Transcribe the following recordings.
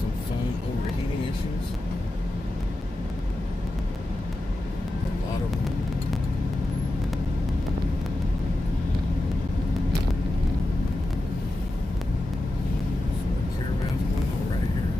some phone overheating issues. A lot of them. So the caravan's going on right here.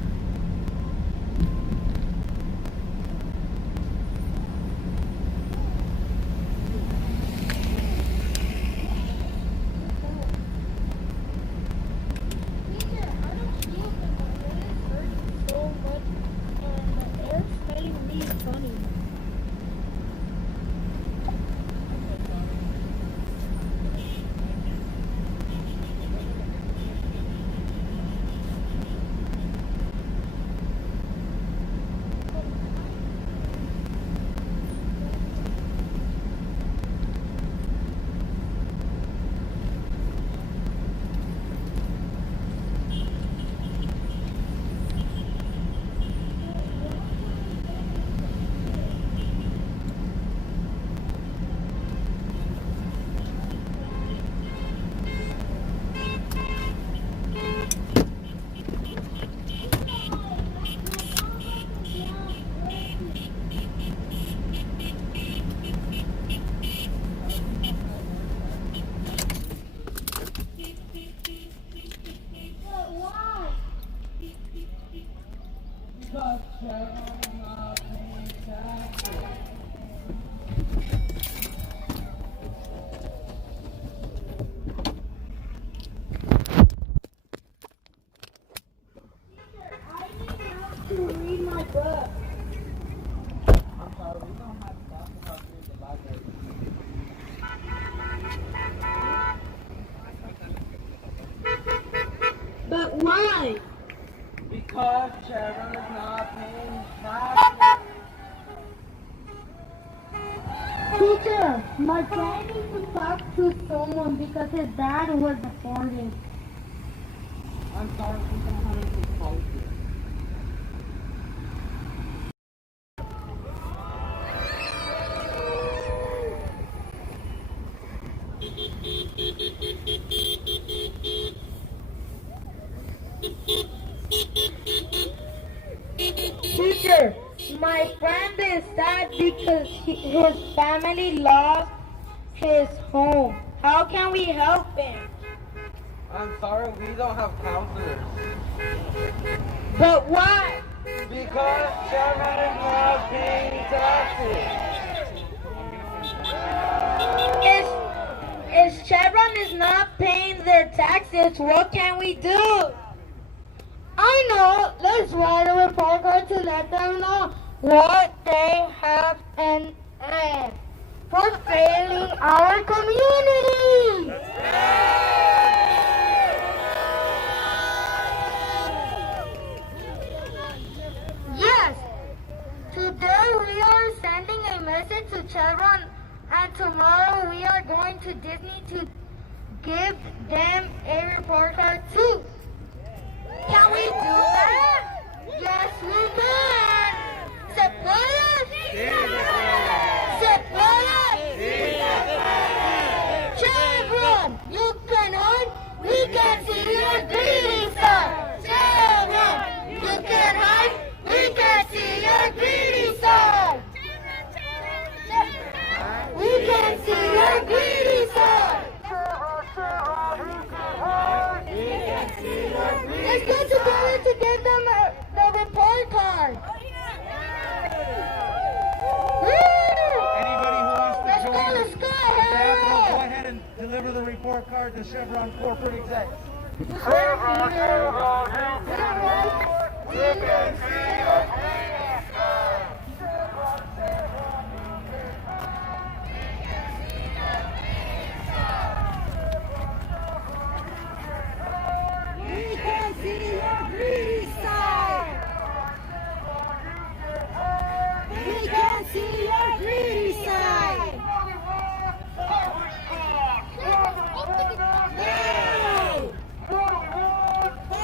But why? Because Chevron is not paying taxes. Teacher, my friend needs to talk to someone because his dad was deported. I'm sorry, we don't have anything close here. Teacher, my friend is sad because his family lost his home. How can we help him? I'm sorry, we don't have counselors. But why? Because Chevron is not paying taxes. If Chevron is not paying their taxes, what can we do? I know. Let's write a report card to let them know what they have and for failing our community. Yes. Today we are sending a message to Chevron, and tomorrow we are going to Disney to give them a report card too. Can we do that? Yes, we can. ¿Se puede? ¿Se puede? Chevron, you can hide. We can see your greedy side. Chevron, you can hide. We can see your greedy side. We can see your greedy side. Let's go together to get them the report card. Anybody who wants to join Let's go, go ahead and deliver the report card to Chevron corporate execs. We can see your greedy side. We can see your greedy side. No!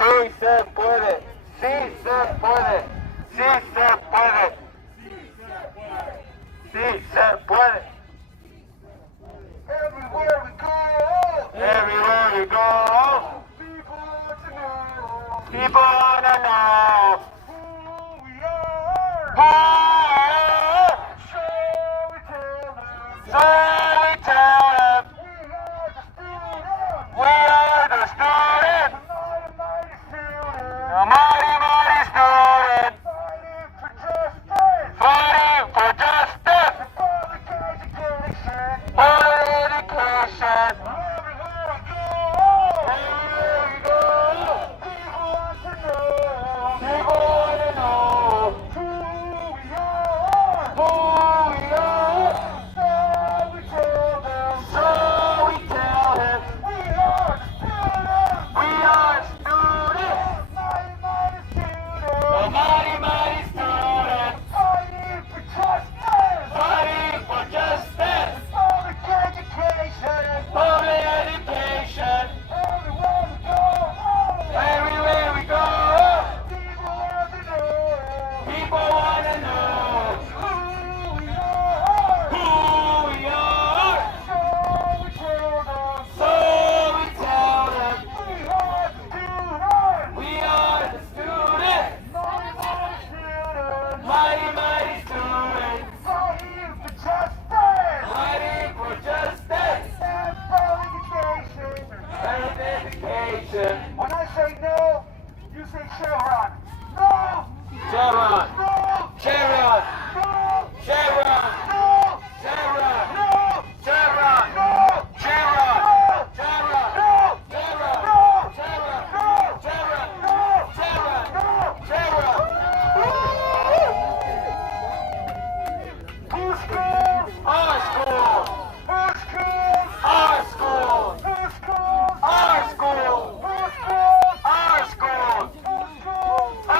Sí se puede. Sí se puede. Sí se puede. Sí se puede. Everywhere we go. Everywhere we go. People want to know who we are. Who we are. So we tell them. So we tell them. We are the students. The mighty, mighty students. Fighting for justice. For education. Everywhere we go. People want to know who we are. Who we are. So we tell them. So we tell them. We are students. We are students. The mighty, mighty students. Fighting for justice. Fighting for justice. Public education. Public education. Everywhere we go. Everywhere we go. People want to know who we are. Who we are. So we tell them. So we tell them. We are the students. Mighty, mighty students. Fighting for justice. Fighting for justice. And public education. And education. When I say no, you say Chevron. No. Chevron. No. Chevron. No. Chevron. No. Chevron. No. Chevron. No. Chevron. No. Chevron. No. Chevron. No. Chevron. No. Chevron. No. Chevron. No. Chevron. Whose school? Our school. Whose school? Our school. Whose school? Our school. Whose school? Our school. Whose school?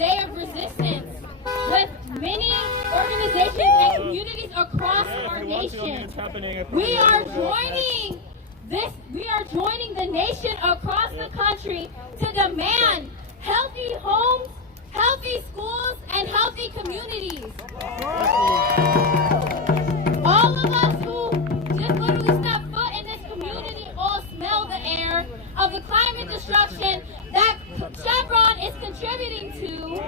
day of resistance with many organizations and communities across our nation. We are joining the nation across the country to demand healthy homes, healthy schools, and healthy communities. All of us who just literally step foot in this community all smell the air of the climate destruction that Chevron is contributing to.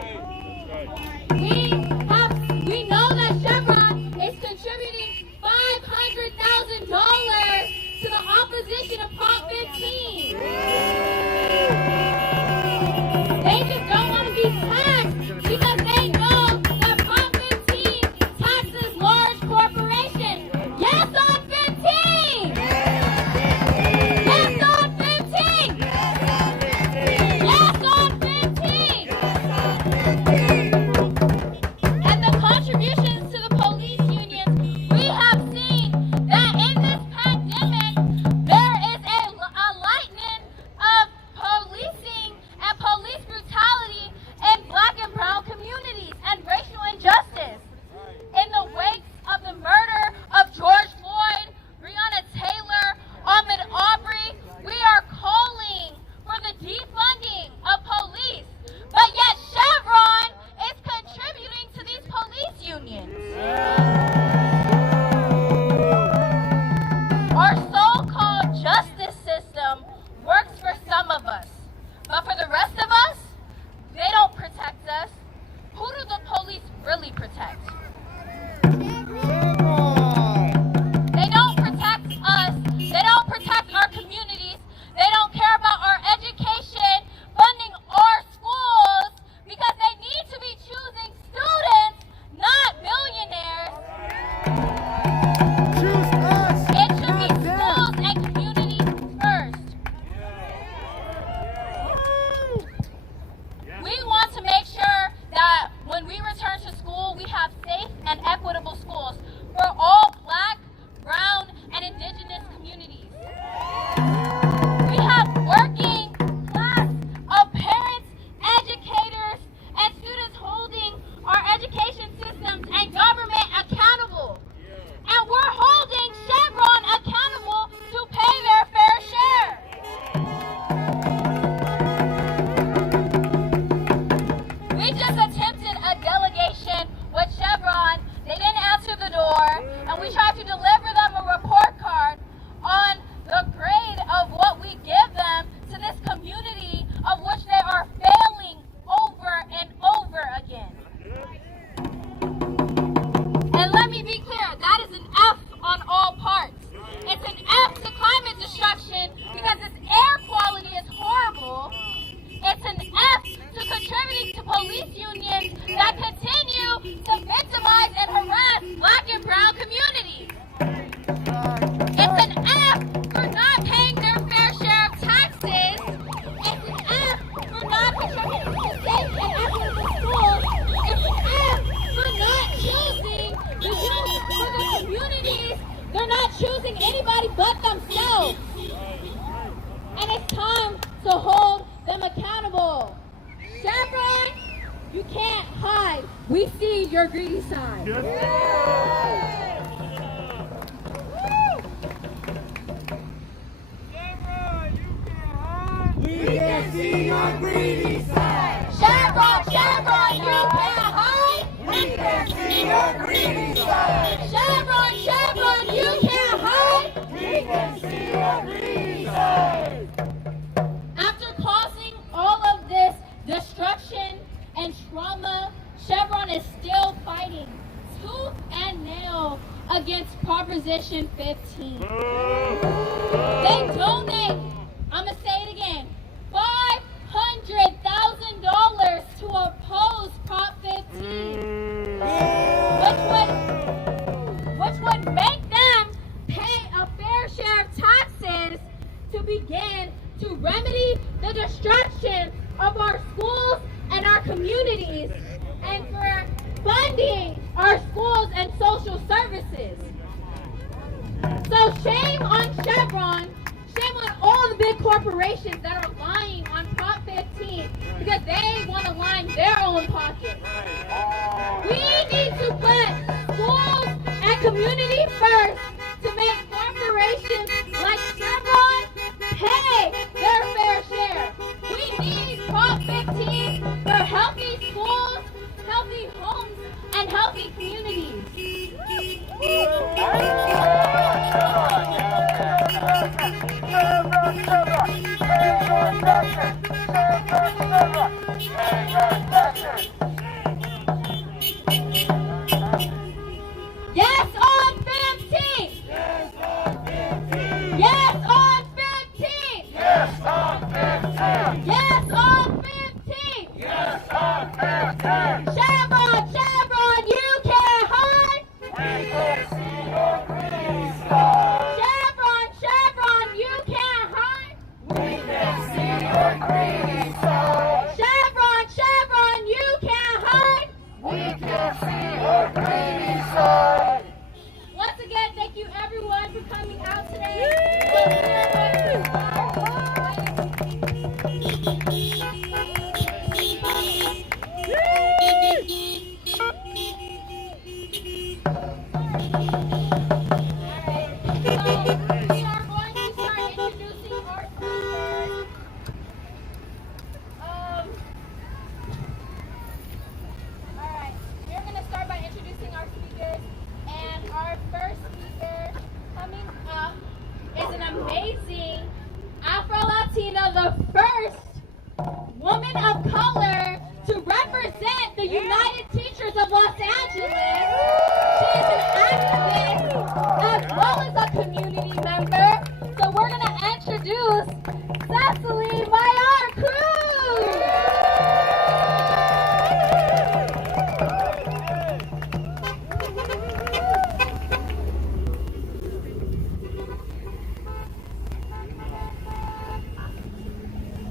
We know that Chevron is contributing $500,000 to the opposition of Prop 15. They just don't want to be taxed because they know that Prop 15 taxes large corporations. Yes on 15! Yes on 15! Yes on 15! And the contributions to the police unions, we have seen that in this pandemic, there is a lightening of policing and police brutality in Black and brown communities and racial injustice. In the wake of the murder of George Floyd, Breonna Taylor, Ahmaud Arbery, we are calling for the defunding of police. But yet Chevron is contributing to these police unions. Our so-called justice system works for some of us, but for the rest of us, they don't protect us. Who do the police really protect? They don't protect us. They don't protect our communities. They don't care about our education, funding our schools, because they need to be choosing students, not millionaires. It should be schools and communities first. We want to make sure that when we return to school, we have safe and equitable schools for all Black, brown, and indigenous communities. We have working class of parents, educators, and students holding our education systems and government accountable. And we're holding Chevron accountable to pay their fair share. We just attempted a delegation with Chevron. They didn't answer the door, and we tried to deliver them a report card on the grade of what we give them to this community of which they are failing over and over again. And let me be clear, that is an F on all parts. It's an F to climate destruction because its air quality is horrible. It's an F to contributing to police unions that continue to victimize and harass Black and brown communities. It's an F for not paying their fair share of taxes. It's an F for not contributing to safe and equitable schools. It's an F for not choosing the youth for the communities. They're not choosing anybody but themselves. And it's time to hold them accountable. Chevron, you can't hide. We see your greedy side. We can see your greedy side. Chevron, Chevron, you can't hide. We can see your greedy side. Chevron, Chevron, you can't hide. We can see your greedy side. After causing all of this destruction and trauma, Chevron is still fighting tooth and nail against Proposition 15. They donate, I'm going to say it again, $500,000 to oppose Prop 15, which would make them pay a fair share of taxes to begin to remedy the destruction of our schools and our communities, and for funding our schools and social services. So shame on Chevron, shame on all the big corporations that are lying on Prop 15 15th because they want to line their own pockets. We need to put schools and community first to make corporations like Chevron pay their fair share. We need Prop 15 for healthy schools, healthy homes, and healthy communities. Yes on 15! Yes on 15! Yes on 15! Yes on 15! Yes on 15! Chevron, Chevron, you can't hide! We can see your greedy side! Chevron, Chevron, you can't hide! We can see your greedy side! Chevron, Chevron, you can't hide! We can see your greedy side! Once again, thank you everyone for coming out today. Amazing Afro-Latina, the first woman of color to represent the United Teachers of Los Angeles. She is an activist as well as a community member. So we're going to introduce Cecily Mayar Cruz.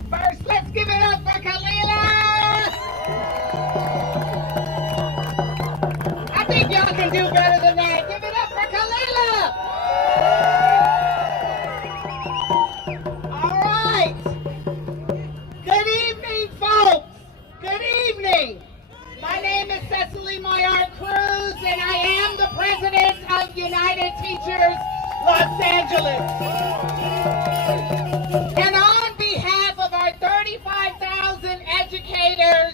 First, let's give it up for Kalila! I think y'all can do better than that. Give it up for Kalila! All right. Good evening, folks. Good evening. My name is Cecily Mayar Cruz, and I am the president of United Teachers Los Angeles. And on behalf of our 35,000 educators,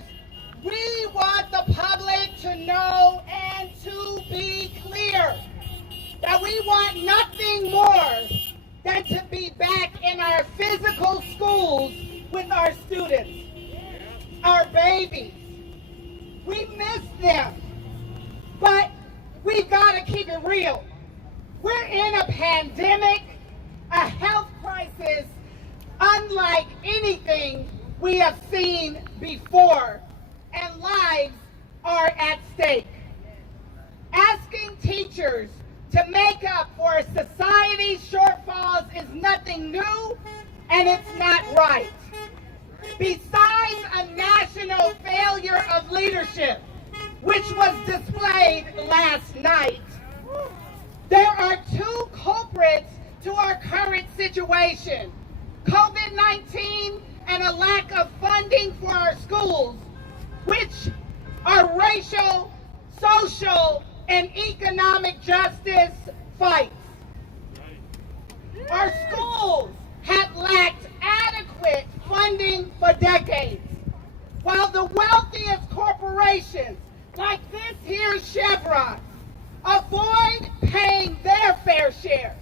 we want the public to know and to be clear that we want nothing more than to be back in our physical schools with our students, our babies. We miss them, but we've got to keep it real. We're in a pandemic, a health crisis, unlike anything we have seen before, and lives are at stake. Asking teachers to make up for society's shortfalls is nothing new, and it's not right. Besides a national failure of leadership, which was displayed last night, there are two culprits to our current situation: COVID-19 and a lack of funding for our schools, which are racial, social, and economic justice fights. Our schools have lacked adequate funding for decades, while the wealthiest corporations, like this here Chevron, avoid paying their fair share.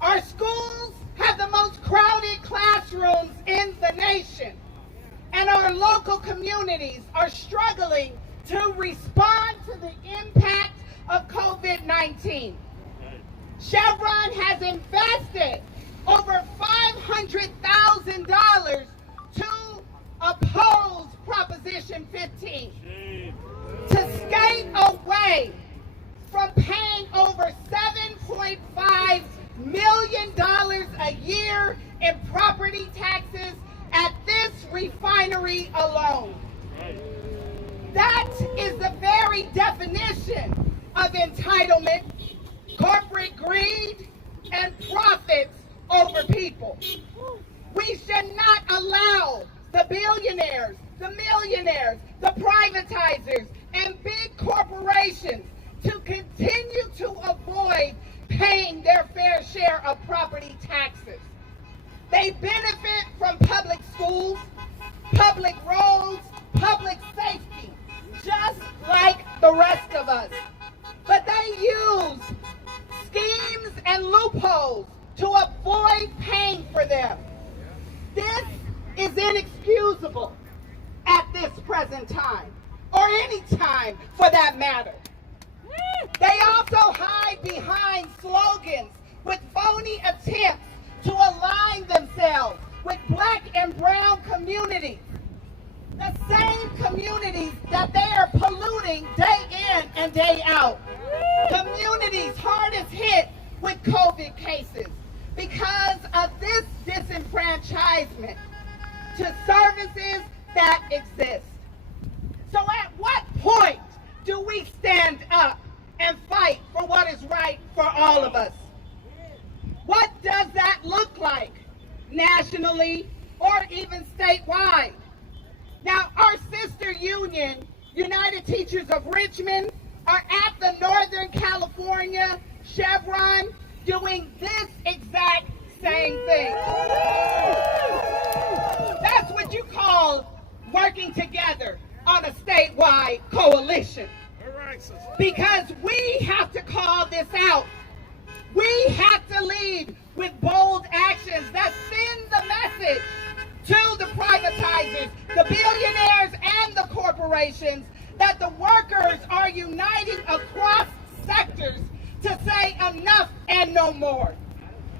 Our schools have the most crowded classrooms in the nation, and our local communities are struggling to respond to the impact of COVID-19. Chevron has invested over $500,000 to oppose Proposition 15, to skate away from paying over $7.5 million a year in property taxes at this refinery alone. That is the very definition of entitlement, corporate greed, and profits over people. We should not allow the billionaires, the millionaires, the privatizers, and big corporations to continue to avoid paying their fair share of property taxes. They benefit from public schools, public roads, public safety, just like the rest of us. But they use schemes and loopholes to avoid paying for them. This is inexcusable at this present time, or any time for that matter. They also hide behind slogans with phony attempts to align themselves with black and brown communities, the same communities that they are polluting day in and day out. Communities hardest hit with COVID cases because of this disenfranchisement to services that exist. So at what point do we stand up and fight for what is right for all of us? What does that look like nationally or even statewide? Now, our sister union, United Teachers of Richmond, are at the Northern California Chevron doing this exact same thing. That's what you call working together on a statewide coalition. Because we have to call this out. We have to lead with bold actions that send the message to the privatizers, the billionaires, and the corporations that the workers are uniting across sectors to say enough and no more.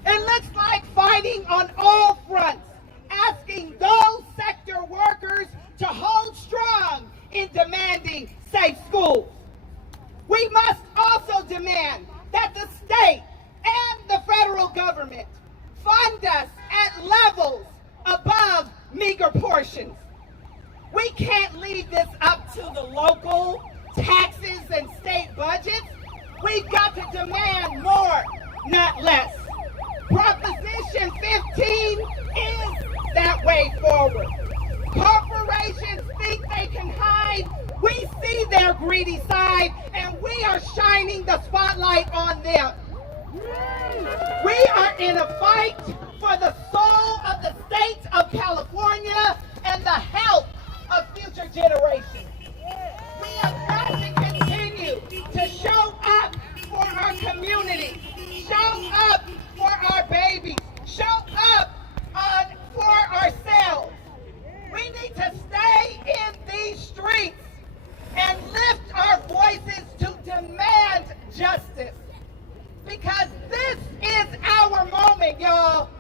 It looks like fighting on all fronts, asking those sector workers to hold strong in demanding safe schools. We must also demand that the state and the federal government fund us at levels above meager portions. We can't leave this up to the local taxes and state budgets. We've got to demand more, not less. Proposition 15 is that way forward. Corporations think they can hide. We see their greedy side, and we are shining the spotlight on them. We are in a fight for the soul of the state of California and the health of future generations. We have got to continue to show up for our community, show up for our babies, show up for ourselves. We need to stay in these streets and lift our voices to demand justice. Because this is our moment, y'all.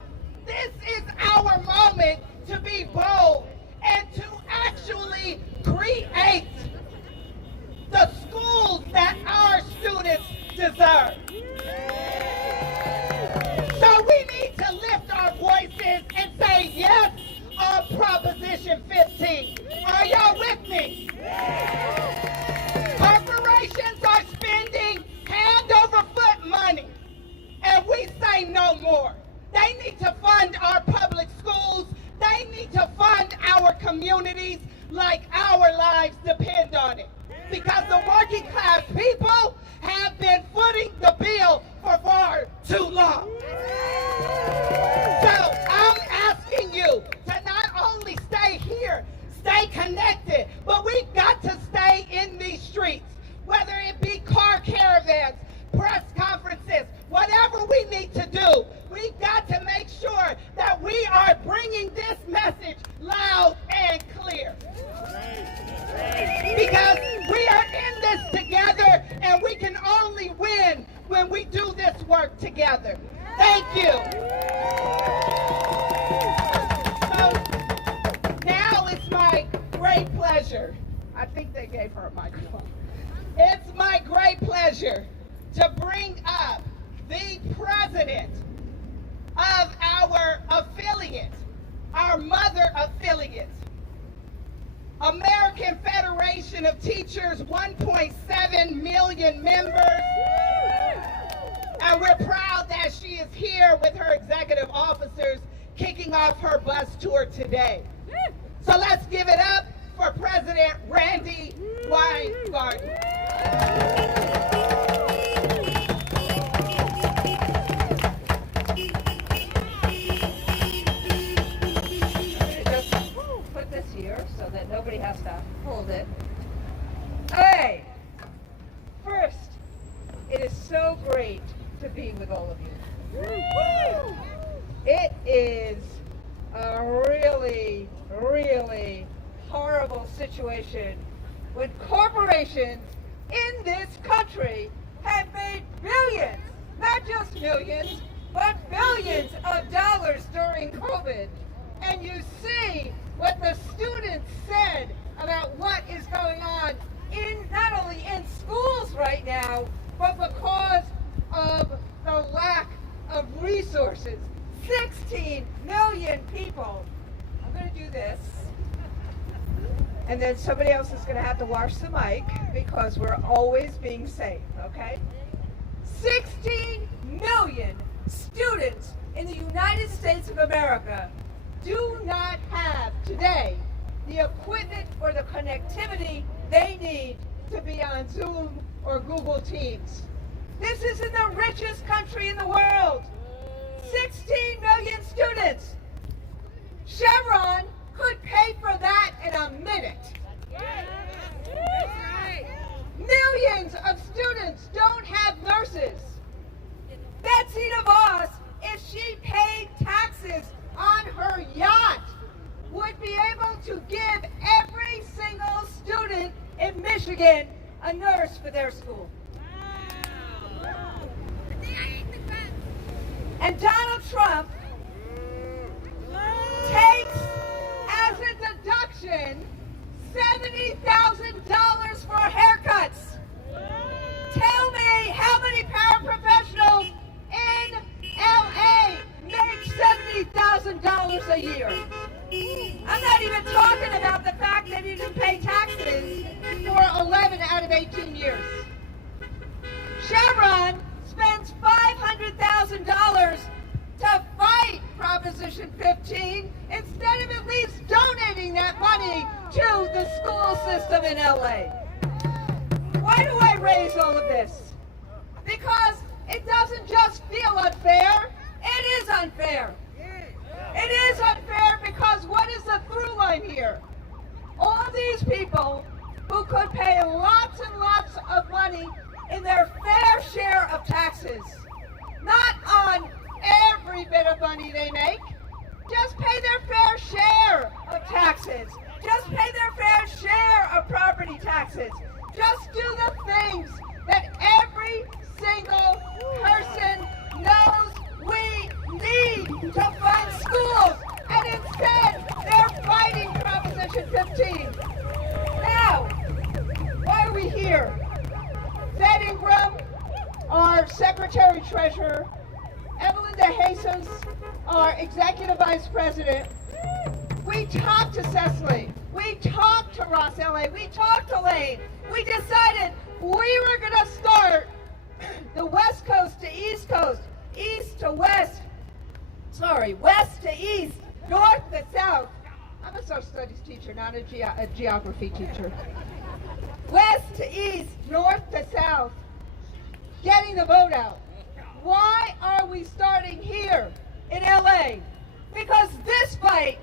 This is our moment to be bold and to actually create the schools that our students deserve. So we need to lift our voices and say yes on Proposition 15. Are y'all with me? Corporations are spending hand over foot money, and we say no more. They need to fund our public schools. They need to fund our communities like our lives depend on it. Because the working class people have been footing the bill for far too long. So I'm asking you to not only stay here, stay connected, but we've got to stay in these streets, whether it be car caravans, press conferences, whatever we need to do. We've got to make sure that we are bringing this message loud and clear. Because we are in this together, and we can only win when we do this work together. Thank you. So now it's my great pleasure. I think they gave her a microphone. It's my great pleasure to bring up the president of our affiliate, our mother affiliate, American Federation of Teachers, 1.7 million members. And we're proud that she is here with her executive officers kicking off her bus tour today. So let's give it up for President Randy Weingarten. Just put this here so that nobody has to hold it. Hey, first, it is so great to be with all of you. It is a really, really horrible situation when corporations in this country have made billions, not just millions, but billions of dollars during COVID. And you see what the students said about what is going on in not only in schools right now, but because of the lack of resources. 16 million people. I'm going to do this. And then somebody else is going to have to wash the mic because we're always being safe, okay? 16 million students in the United States of America do not have today the equipment or the connectivity they need to be on Zoom or Google Teams. This is in the richest country in the world. 16 million students. Chevron could pay for that in a minute. Millions of students don't have nurses. Betsy DeVos, if she paid taxes on her yacht, would be able to give every single student in Michigan a nurse for their school. And Donald Trump takes as a deduction $70,000 for haircuts. Tell me how many paraprofessionals in LA make $70,000 a year. I'm not even talking about the fact that he didn't pay taxes for 11 out of 18 years. Chevron spends $500,000 to fight Proposition 15 instead of at least donating that money to the school system in LA. Why do I raise all of this? Because it doesn't just feel unfair, it is unfair. It is unfair because what is the through line here? All these people who could pay lots and lots of money in their fair share of taxes, not on every bit of money they make, just pay their fair share of taxes, just pay their fair share of property taxes, just do the things that every single person knows we need to fund schools, and instead they're fighting Proposition 15. Now, why are we here? Ted Ingram, our Secretary Treasurer, Evelyn DeJesus, our Executive Vice President, we talked to Cecily, we talked to Ross L.A., we talked to Lane. We decided we were going to start the West Coast to East Coast, East to West, West to East, North to South. I'm a social studies teacher, not a geography teacher. West to East, North to South, getting the vote out. Why are we starting here in LA? Because this fight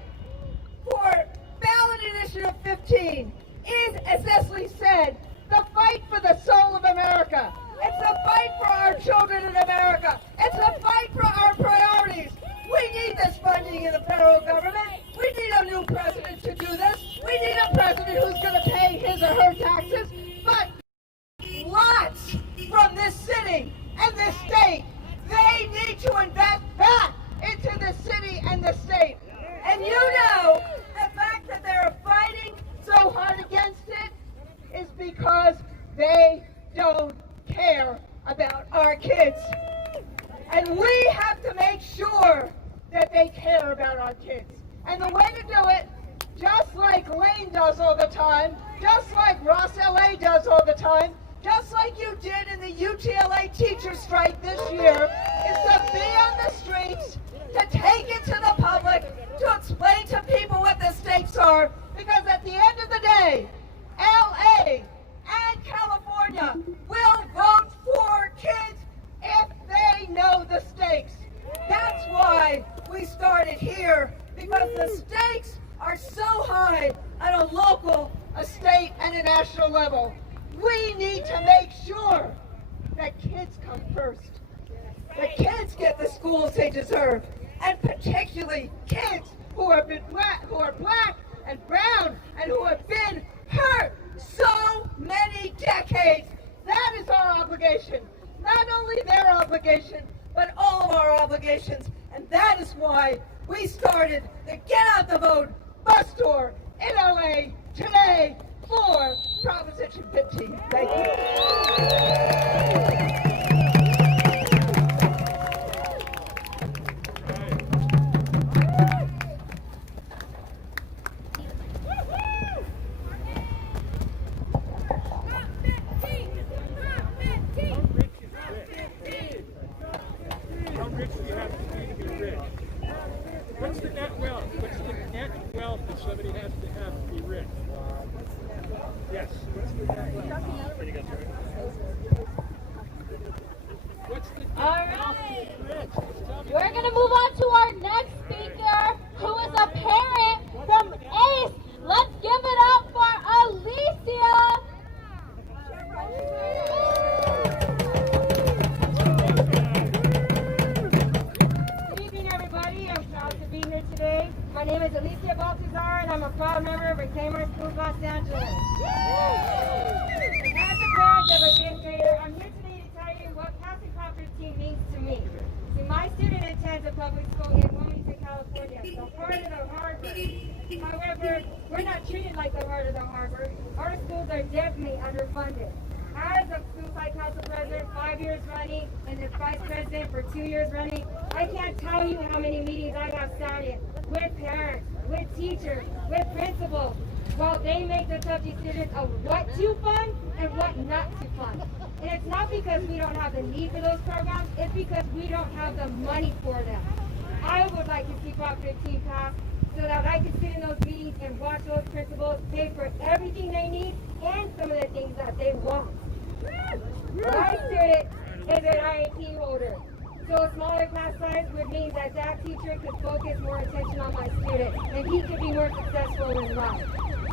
for ballot initiative 15 is, as Cecily said, the fight for the soul of America. It's a fight for our children in America. It's a fight for our priorities. We need this funding in the federal government. We need a new president to do this. We need a president who's going to pay his or her taxes. But lots from this city and this state, they need to invest back into the city and the state. And you know, the fact that they're fighting so hard against it is because they don't care about our kids. And we have to make sure that they care about our kids. And the way to do it, just like Lane does all the time, just like Ross L.A. does all the time, just like you did in the UTLA teacher strike this year, is to be on the streets, to take it to the public, to explain to people what the stakes votes are, because at the end of the day, LA and California will vote for kids if they know the stakes. That's why we started here, because the stakes are so high at a local, a state, and a national level. We need to make sure that kids come first, that kids get the schools they deserve, and particularly kids who are black and brown and who have been hurt so many decades. That is our obligation. Not only their obligation, but all of our obligations. And that is why we started the Get Out the Vote bus tour in LA today for Proposition 15. Thank you. What's the net wealth? What's the net wealth that somebody has to have to be rich? Yes. What's the net wealth? What's the net All wealth right. to be rich? We're going to move on to our next speaker, who is a parent from ACE. Let's give it up for Alicia. Good evening, everybody. I'm proud to be here today. My name is Alicia Baltazar, and I'm a proud member of Reclaimers Schools Los Angeles. As a parent of a fifth grader, I'm here today to tell you what passing Prop 15 means to me. See, my student attends a public school in Wilmington, California, the heart of the harbor. However, we're not treated like the heart of the harbor. Our schools are definitely underfunded. As a school site council president 5 years running and the vice president for 2 years running, I can't tell you how many meetings I have sat in with parents, with teachers, with principals, while they make the tough decisions of what to fund and what not to fund. And it's not because we don't have the need for those programs, it's because we don't have the money for them. I would like to see Prop 15 passed so that I can sit in those meetings and watch those principals pay for everything they need and some of the things that they want. My student is an IAP holder, so a smaller class size would mean that teacher could focus more attention on my student, and he could be more successful in life.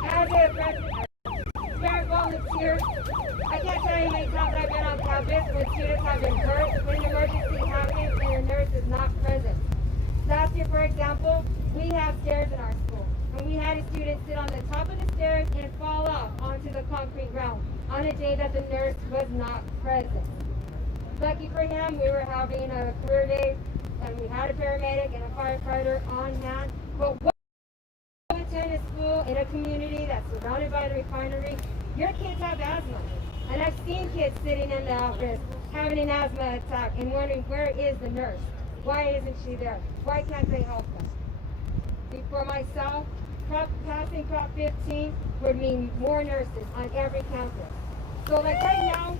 As a parent volunteer, I can't tell you how many times I've been on campus when students have been hurt, when an emergency happens and a nurse is not present. Last year, for example, we have stairs in our school, and we had a student sit on the top of the stairs and fall off onto the concrete ground on a day that the nurse was not present. Lucky for him, we were having a career day, and we had a paramedic and a firefighter on hand. But what attend a school in a community that's surrounded by the refinery, your kids have asthma. And I've seen kids sitting in the office having an asthma attack and wondering, where is the nurse? Why isn't she there? Why can't they help us? For myself, passing Prop 15 would mean more nurses on every campus. So like right now,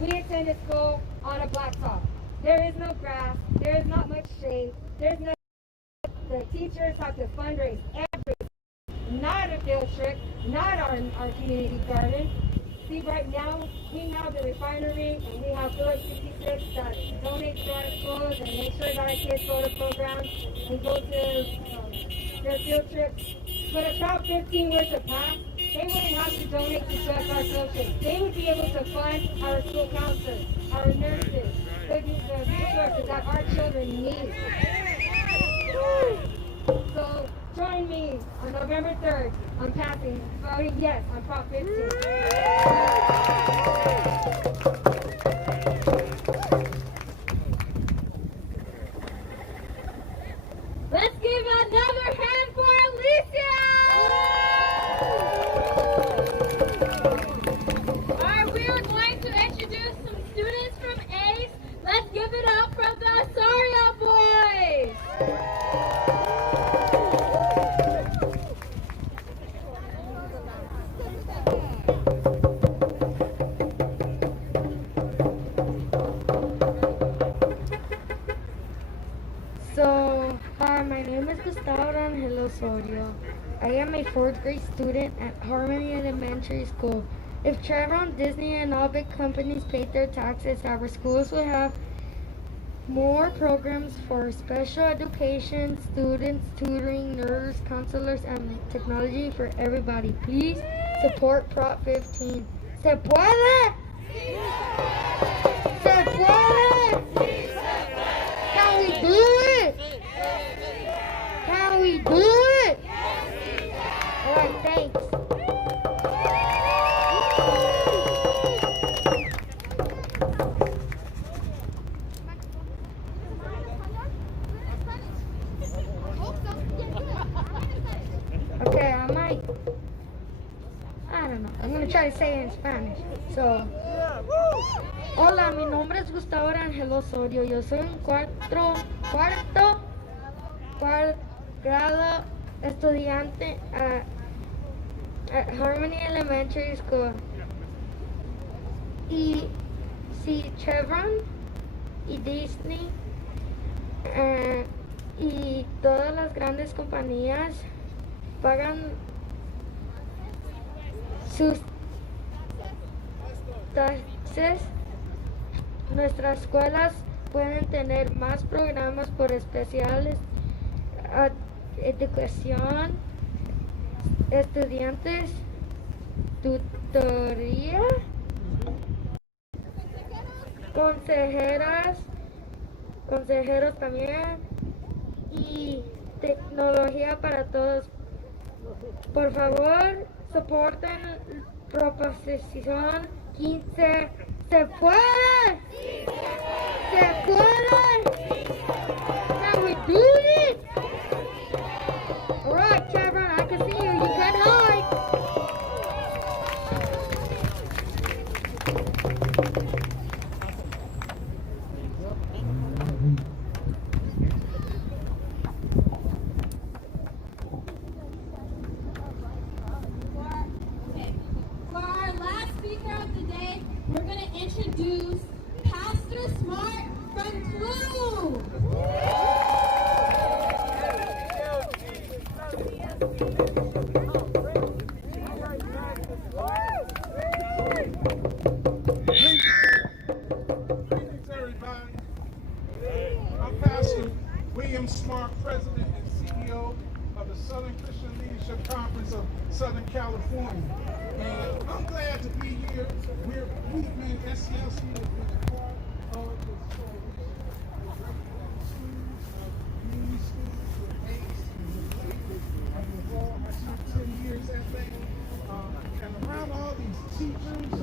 we attend a school on a blacktop. There is no grass, there is not much shade, there's no, the teachers have to fundraise everything. Not a field trip, not our community garden. See, right now, we have the refinery and we have Village 56 that donates to our schools and make sure that our kids go to programs and go to their field trips. But if Prop 15 were to pass, they wouldn't have to donate to just our field trips. They would be able to fund our school counselors, our nurses, the resources that our children need. So join me on November 3rd on voting yes on Prop 15. Let's give another hand for Alicia! Alright, we are going to introduce some students from ACE. Let's give it up for the Saria boys! 4th grade student at Harmony Elementary School. If Chevron, Disney, and all big companies paid their taxes, our schools would have more programs for special education, students, tutoring, nurse, counselors, and technology for everybody. Please support Prop 15. ¿Se puede? ¿Se puede? Can we do it? Can we do it? All right, thanks. Okay, I don't know. I'm going to try to say it in Spanish. So, hola, mi nombre es Gustavo Ángel Osorio. Yo soy un cuarto grado estudiante at Harmony Elementary School. Y si Chevron y Disney y todas las grandes compañías pagan sus taxes, nuestras escuelas pueden tener más programas por especiales, educación, estudiantes, tutoría, consejeros también, y tecnología para todos. Por favor, soporten proposición 15. ¿Se puede? ¿Se puede? Can we do it? All right, Chevron, I can see you. You can hide. For our last speaker of the day, we're going to introduce Pastor Smart from Clue. Greetings, everybody. I'm Pastor William Smart, President and CEO of the Southern Christian Leadership Conference of Southern California. And I'm glad to be here. We've been, SCLC has been a part of this coalition of community schools with ACE and with all my 10 years at Lane. And around all these teachers,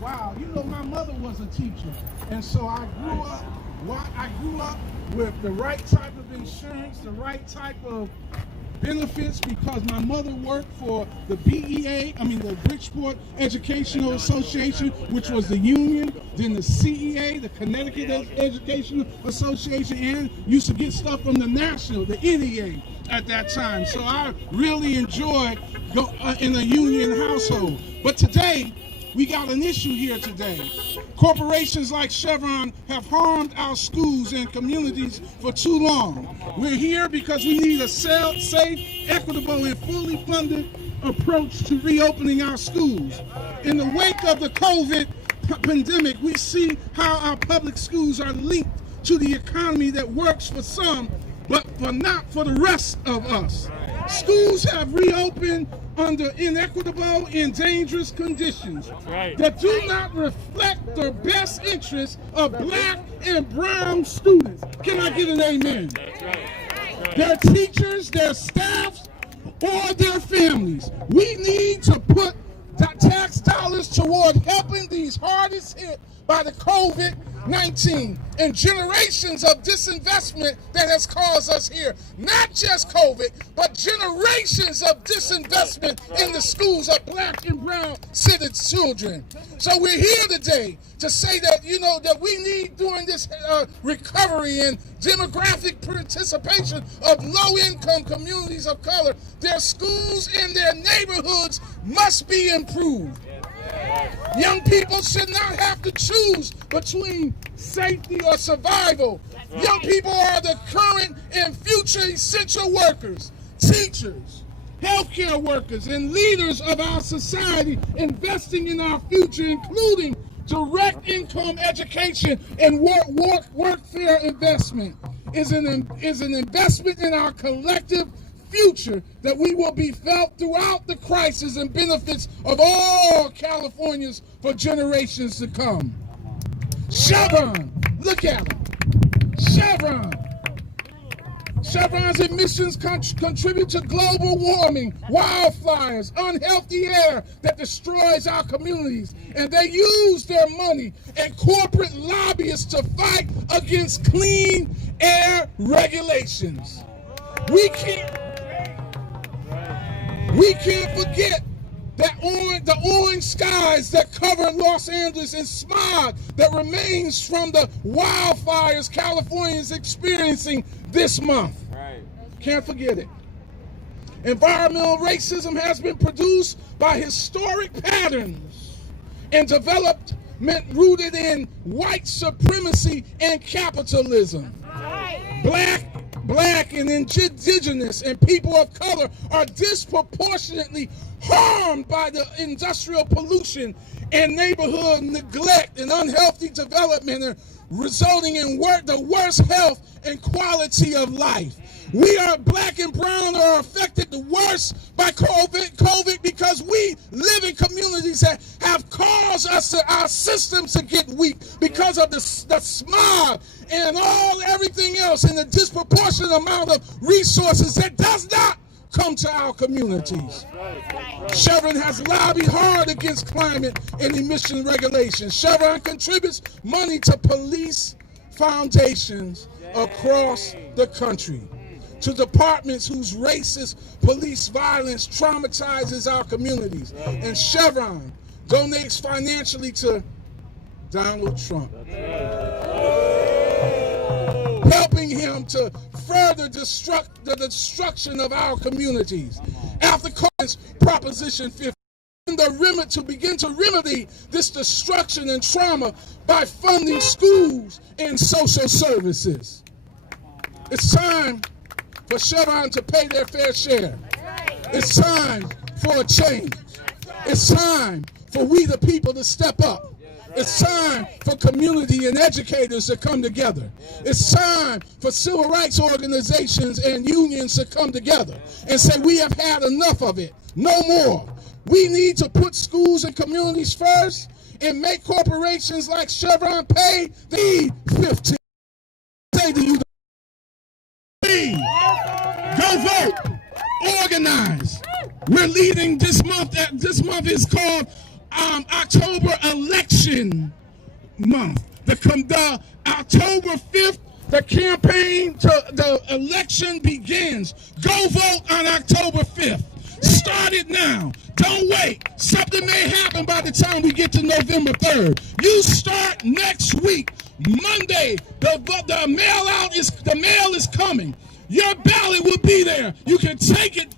wow, you know, my mother was a teacher. And so I grew up with the right type of insurance, the right type of benefits, because my mother worked for the BEA, the Bridgeport Educational Association, which was the union, then the CEA, the Connecticut Educational Association, and used to get stuff from the national, the NEA at that time. So I really enjoyed in a union household. But today, we got an issue here today. Corporations like Chevron have harmed our schools and communities for too long. We're here because we need a safe, equitable, and fully funded approach to reopening our schools. In the wake of the COVID pandemic, we see how our public schools are linked to the economy that works for some, but not for the rest of us. Schools have reopened under inequitable and dangerous conditions that do not reflect the best interests of black and brown students. Can I get an amen? Their teachers, their staffs, or their families. We need to put tax dollars toward helping these hardest hit by the COVID-19 and generations of disinvestment that has caused us here. Not just COVID, but generations of disinvestment in the schools of black and brown city children. So we're here today to say that, that we need, during this recovery and demographic participation of low-income communities of color, their schools and their neighborhoods must be improved. Young people should not have to choose between safety or survival. Young people are the current and future essential workers, teachers, healthcare workers, and leaders of our society investing in our future, including direct income education and workfare investment, is an investment in our collective future that we will be felt throughout the crisis and benefits of all Californians for generations to come. Chevron, look at them. Chevron. Chevron's emissions contribute to global warming, wildfires, unhealthy air that destroys our communities, and they use their money and corporate lobbyists to fight against clean air regulations. We can't forget that the orange skies that cover Los Angeles and smog that remains from the wildfires California is experiencing this month. Right. Can't forget it. Environmental racism has been produced by historic patterns and development rooted in white supremacy and capitalism. Right. Black and indigenous and people of color are disproportionately harmed by the industrial pollution and neighborhood neglect and unhealthy development, and resulting in the worst health and quality of life. We are black and brown are affected the worst by COVID because we live in communities that have caused our systems to get weak because of the smog and everything else, and the disproportionate amount of resources that does not come to our communities. Chevron has lobbied hard against climate and emission regulations. Chevron contributes money to police foundations across the country, to departments whose racist police violence traumatizes our communities. And Chevron donates financially to Donald Trump, helping him to further the destruction of our communities. After Proposition 15, to begin to remedy this destruction and trauma by funding schools and social services. It's time for Chevron to pay their fair share. It's time for a change. It's time for we the people to step up. It's time for community and educators to come together. It's time for civil rights organizations and unions to come together and say we have had enough of it. No more. We need to put schools and communities first and make corporations like Chevron pay the 15. Say to you, go vote, organize. We're leading this month. This month is called October Election Month. The October 5th, the campaign to the election begins. Go vote on October 5th. Start it now. Don't wait. Something may happen by the time we get to November 3rd. You start next week, Monday. The mail is coming. Your ballot will be there. You can take it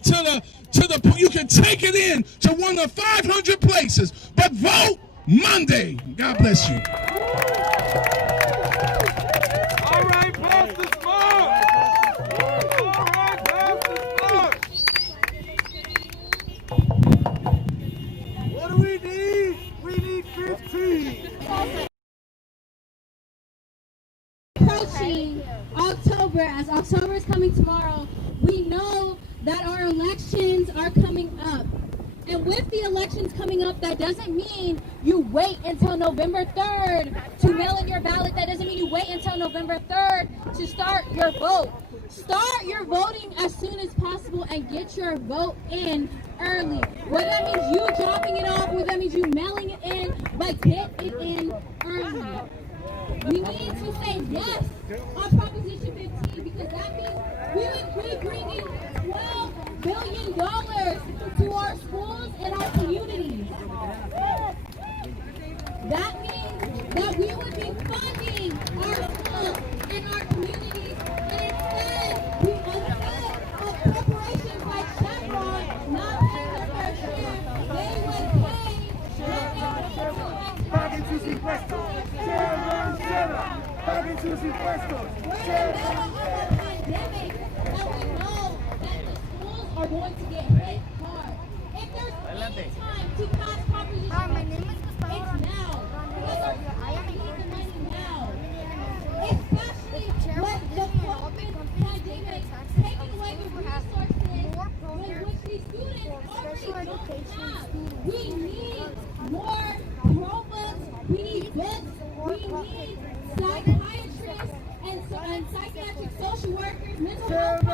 you can take it in to one of 500 places, but vote Monday. God bless you. All right, pass the smoke. All right, pass the smoke. What do we need? We need 15. Approaching October, as October is coming tomorrow, we know that our elections are coming up. And with the elections coming up, that doesn't mean you wait until November 3rd to mail in your ballot. That doesn't mean you wait until November 3rd to start your vote. Start your voting as soon as possible and get your vote in early. Whether that means you dropping it off, whether that means you mailing it in, but get it in early. We need to say yes on Proposition 15 because that means we would be bringing $12 billion to our schools and our communities. That means that we would be funding our schools and our communities, and instead we of corporations like Chevron not paying their fair share, they would pay Paguen sus impuestos. Chevron. Paguen sus impuestos. We're in the middle of a pandemic, and we know that the schools are going to get hit Monday. Time to pass Proposition 15. Hi, my name is It's now. Because our people need the money now. Especially with the COVID pandemic taking away the resources with which these students already don't have. We need more Chromebooks. We need books. We need psychiatrists and psychiatric social workers, mental health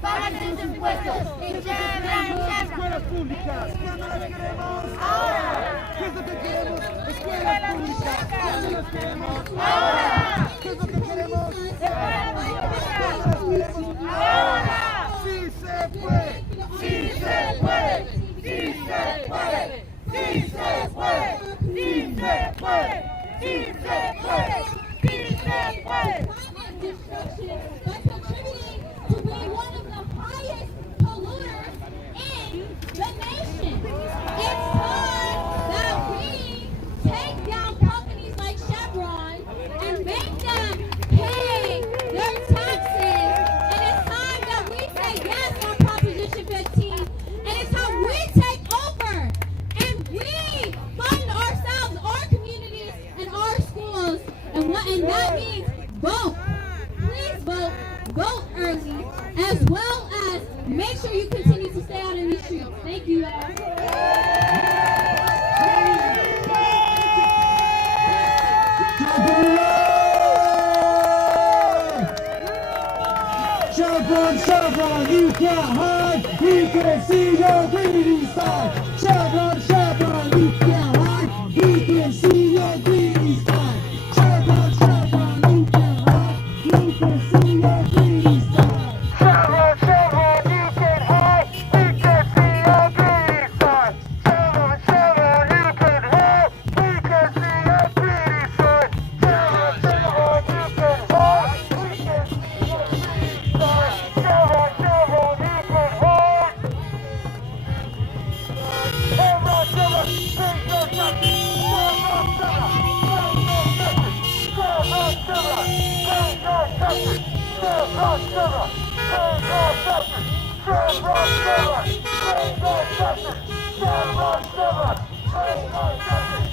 Pagan sus impuestos. Escuelas públicas. ¿Qué más queremos? Ahora. ¿Qué es lo que queremos? Escuelas públicas. ¿Qué más queremos? Ahora. ¿Qué es lo que queremos? Escuelas públicas. Ahora. Sí se puede. Sí se puede. Sí se puede. Sí se puede. Sí se puede. Sí se puede. Sí se puede. destruction by contributing to being one of the highest polluters in the nation. It's time that we take down companies like Chevron and make them pay their taxes. And it's time that we say yes on Proposition 15. And it's time we take over and we fund ourselves, our communities, and our schools. And that means vote. Please vote. Vote early, as well as make sure you continue to stay out in these streets. Thank you, guys. Chevron, Chevron, you can't hide. We can see your greedy side. Chevron, Chevron, you can't hide. We can see your greedy side. Chevron, Chevron, you can't hide. We can see your greedy side. Chevron, Chevron, you can hide. We can see your greedy side. Chevron, Chevron, you can hide. We can see your greedy side. Chevron, Chevron, you can hide. We can see your greedy side. Chevron, Chevron, you can hide. Chevron, Chevron, bring your justice. Chevron, Chevron, bring your justice. Chevron, Chevron, bring your justice. Chevron, Chevron, bring your justice. Chevron, Chevron, bring your justice.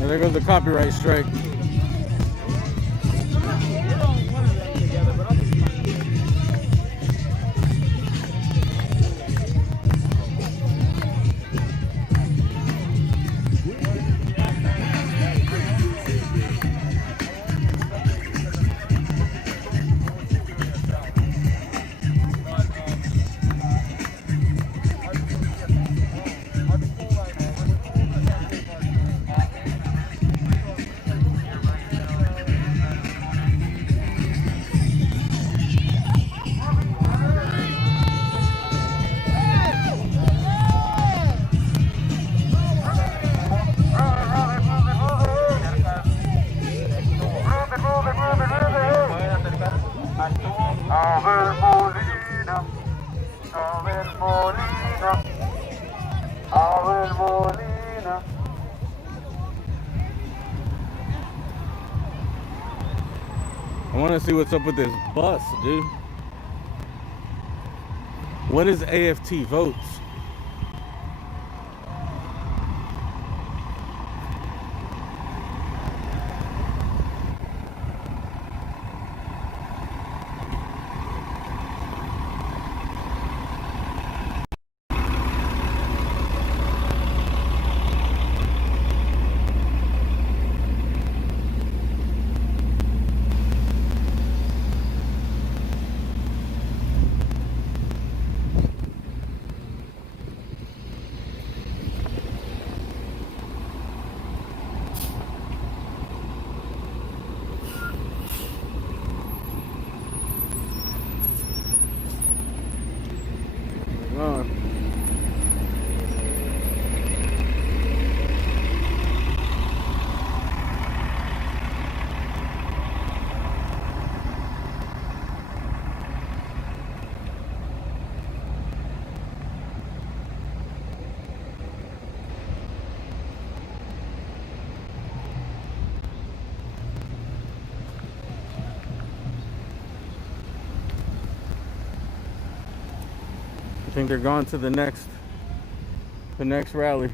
And there goes the copyright strike. I want to see what's up with this bus, dude. What is AFT votes? think they're going to the next rally.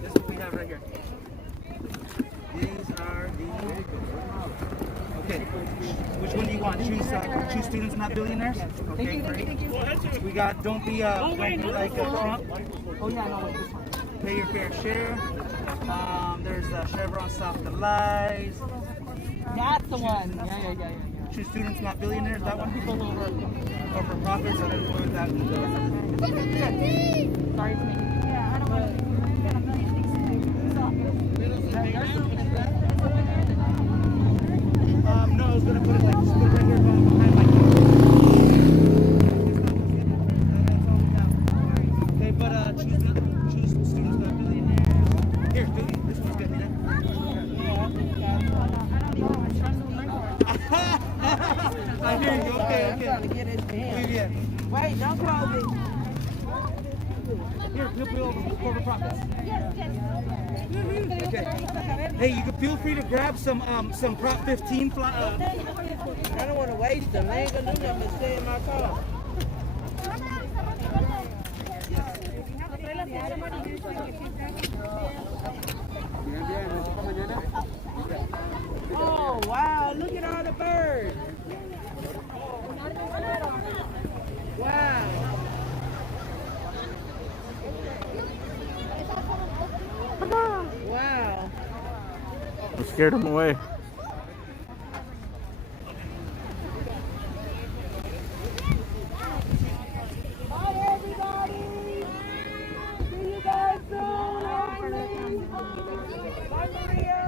This is what we have right here. These are the... Okay. Which one do you want? Choose students, not billionaires? Okay, great. We got don't be like Trump. Oh yeah, no, wait, this one. Pay your fair share. There's Chevron, Stop the Lies. That's the one. Yeah. Choose students, not billionaires. That one. People over for profits. I don't know what that one. Sorry for making you. Yeah, I don't want to. No, I was gonna put it like just put it right here behind my camera. That's all we have. Okay, but choose students, not billionaires. Here, this one's good. I hear you. Okay. I'm trying to get his hand. Yeah. Wait, don't close it. Here, feel over profits. Okay. Hey, you can feel free to grab some Prop 15 fly. I don't want to waste them. They ain't gonna do nothing but stay in my car. Oh wow! Look at all the birds. Wow. Wow. We scared them away. Bye everybody. See you guys soon. Bye Maria.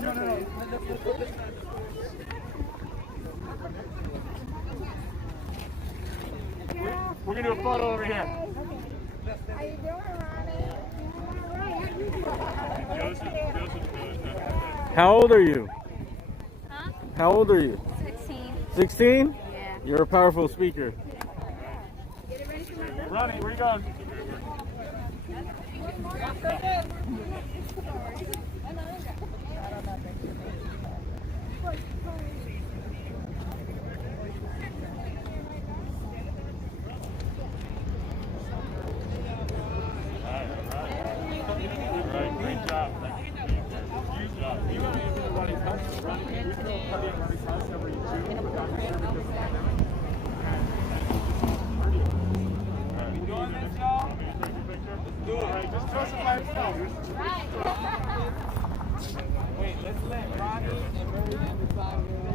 No. We're gonna do a photo over here. How you doing, Ronnie? How old are you? Huh? How old are you? 16. 16? Yeah. You're a powerful speaker. Ronnie, where you going? Great job. Huge job. You got to be Ronnie's house. Ronnie, we can all come in Ronnie's house every June. You doing this, y'all? Do it. Right, just throw some lights down. Wait, let's let Ronnie and Murray decide.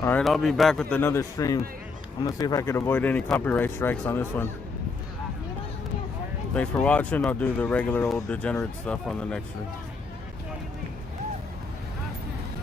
All right, I'll be back with another stream. I'm gonna see if I could avoid any copyright strikes on this one. Thanks for watching. I'll do the regular old degenerate stuff on the next stream.